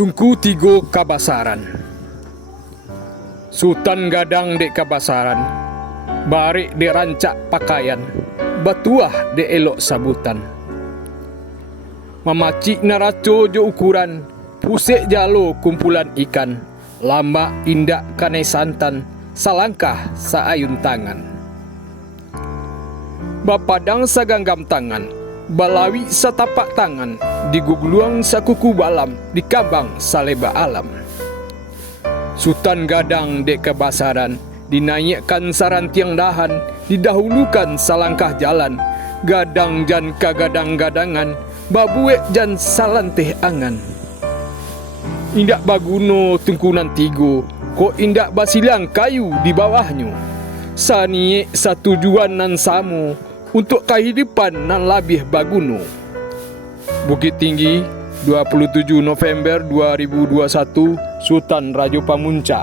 Tungku tigo kabasaran. Sultan gadang dek kabasaran, barik dek rancak pakaian, batuah dek elok sabutan. Mamacik naraco jo ukuran, pusek jalo kumpulan ikan, lambak indak kanai santan, salangkah saayun tangan. Bapadang saganggam tangan, balawi satapak tangan, digugluang sakuku balam, dikabang saleba alam. Sultan gadang dek kebasaran, dinaikkan saran tiang dahan, didahulukan salangkah jalan, gadang jan kagadang-gadangan, babuek jan salanteh angan. Indak baguno tungkunan tigo, ko indak basilang kayu di bawahnya. Saniek satujuan nan samu, untuk kehidupan nan labih baguno. Bukit Tinggi, 27 November 2021, Sultan Rajo Pamuncak.